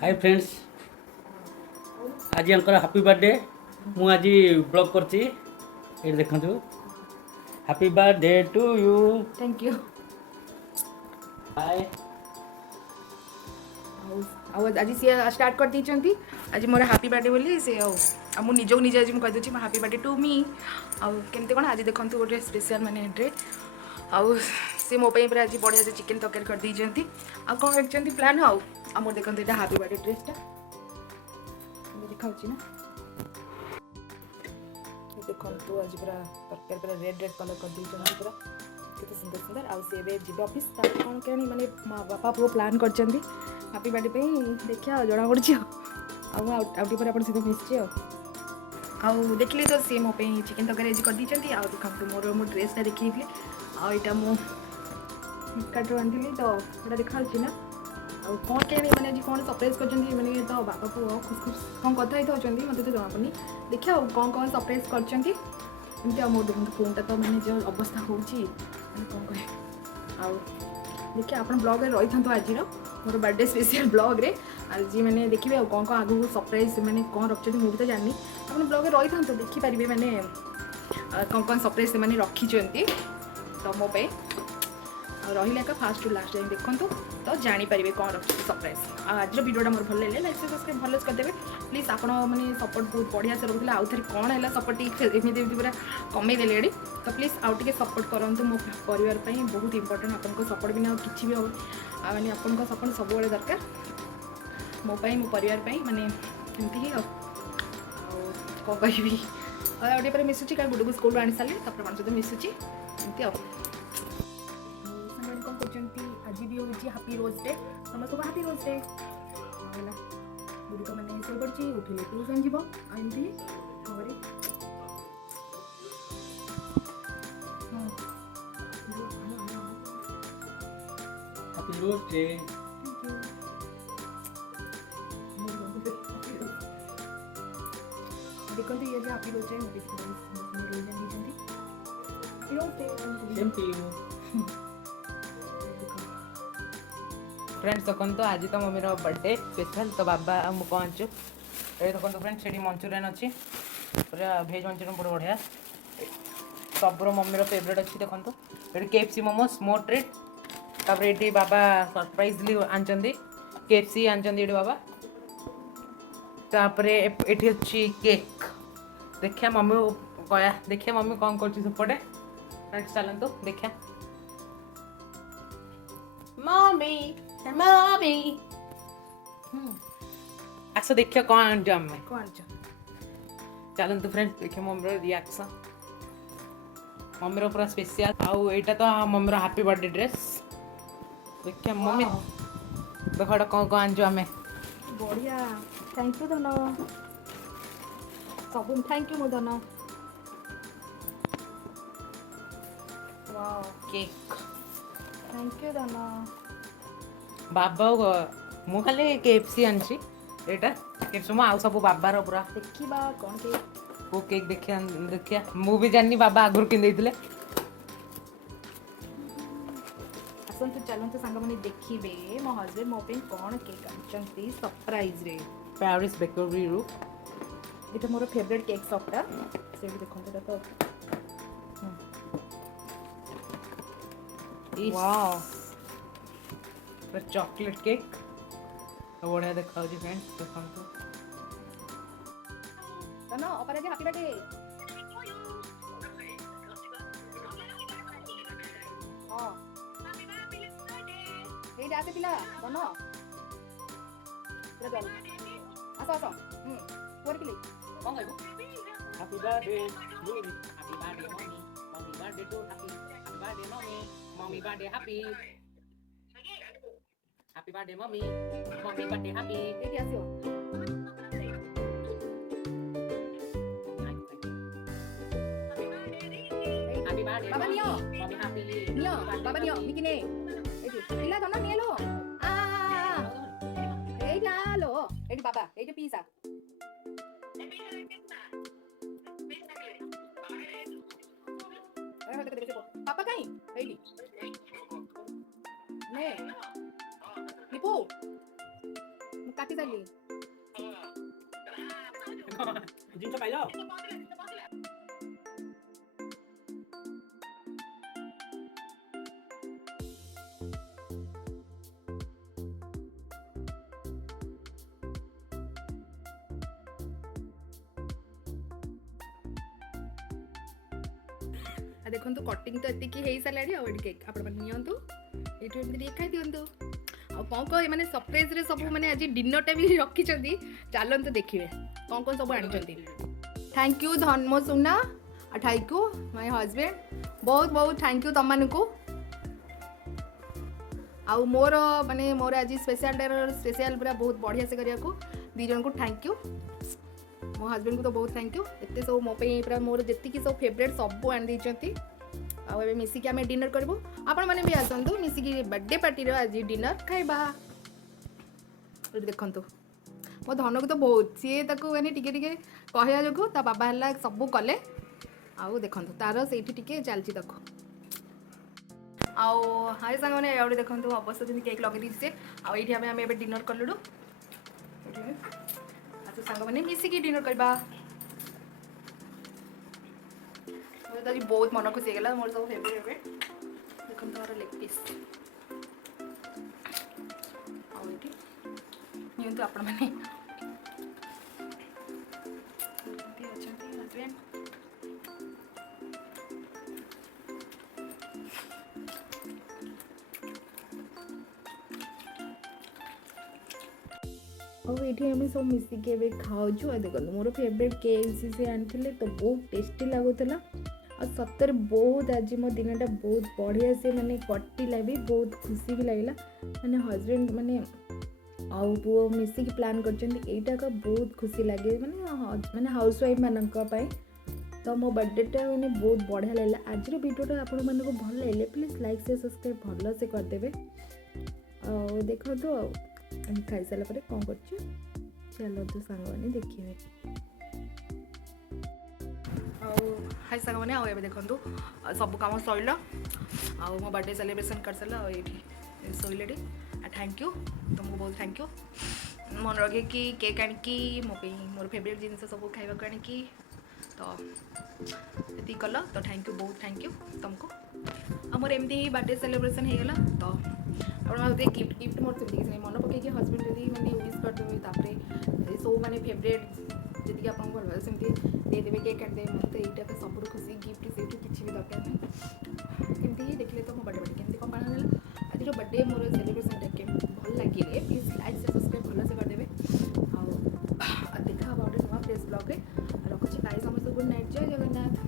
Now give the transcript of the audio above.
हाय friends आज happy birthday मु आज ब्लॉग करची ये देखंतु happy birthday to you thank you. Hi आज सी स्टार्ट कर दी आज मोर हैप्पी बर्थडे बोली से मु निजक निजे आज कह दूँ हैप्पी बर्थडे टू मी आमती कौन आज देखो गोटे स्पेशल माने ड्रे आउ सी मो पर आज बढ़िया से चिकेन तरकारी कर दी कौन रखिंट प्लान आउ मोर देखो यहाँ हैप्पी बर्थडे ड्रेसटा देखा ना देखो आज पूरा तरकारी पूरा रेड रेड कलर कर दी पूरा केते सुंदर सुंदर आउ से बे जीव ऑफिस कौन क्या माने बापा पुओ प्लान कर हैप्पी बर्थडे पे देखिए जना पड़ी आउटी पर सहित मिसचे आउ देखिले तो सी मो चिकेन तरकारी आज कर दी आउ देखो मोर मो ड्रेसटा देखी आईटा मु फ्लिपकार्ट आनी तो यहाँ देखा ना आउ कौन क्या मैंने आज कौन सरप्राइज कर मैंने तो बापा पुओ खुश खुश कौन कथा ही मत तो जमा पड़नी देखिए कौन कौन सरप्राइज करमती मोर देखो फोनटा तो मैंने जो अवस्था हो कौन कहे आउ देखिए आप ब्लॉग रही था आज मोर बर्थडे स्पेशल ब्लॉग रे आज मैंने देखिए कौन कौन आगू सरप्राइज मैंने कौन रखते मुझे तो जानी आप ब्लॉग रही था देखिपारे मैंने कौन कौन सरप्राइज से रखी तो मो रही का फास्ट टू लास्ट टाइम देखो तो जानीपारे कौन रखी सरप्राइज आज वीडियोटा मोर भल लगे लाइक सब्सक्राइब भल करदेवे प्लीज आप मैंने सपोर्ट बहुत बढ़िया से रोकते आउ थे कौन है सपोर्ट एमती पूरा कमे देले तो प्लीज आउ टे सपोर्ट करूँ मो परिवार बहुत इंपोर्टेंट आपको सपोर्ट बिना किसी भी माने आपन सपोर्ट सब दरकार मो परिवार माने एमती ही कौन कह पर मिसुची क्या गुडू स्कूल आनी सारे सहित मिसुची एमती कौन कर आज भी हूँ हैप्पी रोज डे समस्त हैप्पी रोज डे गुडी तो मैंने शो पड़ी उठिले ट्यूशन जीव एमती हैप्पी रोज डे देखो ये जो happy rose day same to you friends देखो तो आज तो मम्मी बर्थडे स्पेशल तो बाबा आम पहुँचु ये देखो फ्रेंड्स ये मंचूरियन अच्छी पूरा भेज मंचूरियन पूरा बढ़िया सबूर मम्मी फेवरेट अच्छी देखो ये केएफसी मोमोस मो ट्रीट तापर ये बाबा सरप्राइजली आनी केएफसी आनी बाबा तापर ये अच्छी केक देखिए मम्मी कया देखिए मम्मी कौन करपटे फ्रेंड्स चलतु देखिए मम्मी मम्मी आस देखिए कौन आनजु आम कौन चलतु फ्रेंड्स देखिए मम्मी रिएक्शन मम्मी पूरा स्पेशल आउ यहाँ तो मम्मी हैप्पी बर्थडे ड्रेस देखिए मम्मी देख कौन कौन आनजु आम बढ़िया थैंक यू धन सब थैंक यू मो धन वाओ केक थैंक यू धन बाबा मु खाली केएफसी आनছি एटा केएफसी मु आउ सब बाबार पूरा देखिबा कौन के वो केक देखिया देखिया मु भी जाननी बाबा आगुर किन देइथिले आसंतु चलंतु सांग माने देखिबे मो हस्बैंड मो पे कौन केक आनचंती सरप्राइज रे पेरिस बेकरी रू एटा मोर फेवरेट केक शॉपटा से भी देखंतु तो वाओ चॉकलेट केक तो बढ़िया देखा फ्रेंड्स देखो धन अपराज हैप्पी बर्थडे हां ए जाते पिला धन रे धन आस आस कोर पिले कौन कहबो हैप्पी बर्थडे गुडी happy birthday mummy mummy birthday to happy birthday mummy mummy birthday happy happy birthday mummy mummy birthday happy एटी आसियो हैप्पी बर्थडे बाबा नियो मम्मी हैप्पी नियो बाबा नियो निकिने एटी पिला धन नियलो एटी आलो एटी बाबा एटी पीसा पापा कहीं एटी ने निपु काटी ସାରିଲି। ଜିନିଷ ପାଇଲ? देखो कटिंग तो एतिकी हो सारे आठ केक आपण नियंतु ये एमती खाई दिंतु कौन कौन मैंने सरप्राइज रे सब मैंने आज डिनर टाइम रखी चलते देखिए कौन कौन सब आनी। थैंक यू धर्म सुना थैंक यू माय हजबैंड बहुत बहुत थैंक यू तुम मानू आउ मोर माने मोर आज स्पेशल डे स्पेशल पूरा बहुत बढ़िया से करिया को दी जन को थैंक यू मो हजबैंड को तो बहुत थैंक यू एत सब मो पूरा मोर जी सब फेवरेट सब आनी आए मिसिकी आम डिनर करूँ आपण मैंने भी आसतु मिसिकी बर्थडे पार्टी आज डिनर खाइबा देखु मो धन को तो बहुत सी मैंने टिके कहया जो ता बाबा है सब कले आउ देखु तार से चलती तक आउ हाय सांग मैंने देखो अवश्य जमी केक लगे दी से आईटी आम डिनर कलु तो सांग मैंने मिसिकी डिनर करवा तो आज बहुत मन खुशी होगा मोर सब फेवरेट देखो तार लेग पीस नियंतु आपण मैंने हजबैंड और ये आम सब मिसिकी खाऊ देखो मोर फेवरेट केक से आनी तो बहुत टेस्टी लगुला और सतर बहुत आज मो दिनटा बहुत बढ़िया से माने कटिला भी बहुत खुशी भी लगे माने हजबैंड माने आउ पुओ मिसिकी प्लान करटा का बहुत खुशी लगे माने हाउस वाइफ मानक तो मो बर्थडेटा मैंने बहुत बढ़िया लगे आज वीडियोटा आपण मानक भल लगे प्लीज लाइक से सब्सक्राइब भल से करदे और देखो तो खाई सारा पर कौन कर चलो तो सांग मैंने देखिए हाई सांग मैंने आए देखु सब कम सरल आउ मो बर्थडे सेलिब्रेशन कर सारा ये शोले थैंक यू तुमको बहुत थैंक यू मन रखे कि केक आनिकी मोर फेवरेट जिन सब खाइबा आनिकी तो ये कल तो थैंक यू बहुत थैंक यू तुमको आमर एमती बर्थडे सेलिब्रेशन होगा तो आप गिफ्ट गिफ्ट मोर से किसी मन पकई हजबैंड जब मैंने विश करदेवे तापर सब मैंने फेवरेट जी आप भल सेमती देदेवे केक काटिदेवे मत यहाँ सब खुशी गिफ्ट से किसी भी दरकार नहीं केमती देखिए तो मो बर्थडे पार्टी केमती कौन पाना आज बर्थडे मोर सेलिब्रेशन के भल लगे प्लीज लाइक से सब्सक्राइब भल से करदेवे देखा गोटे नुआ फ्रेश ब्लॉग रखुच्छी बाय समस्त गुड नाइट जय जगन्नाथ।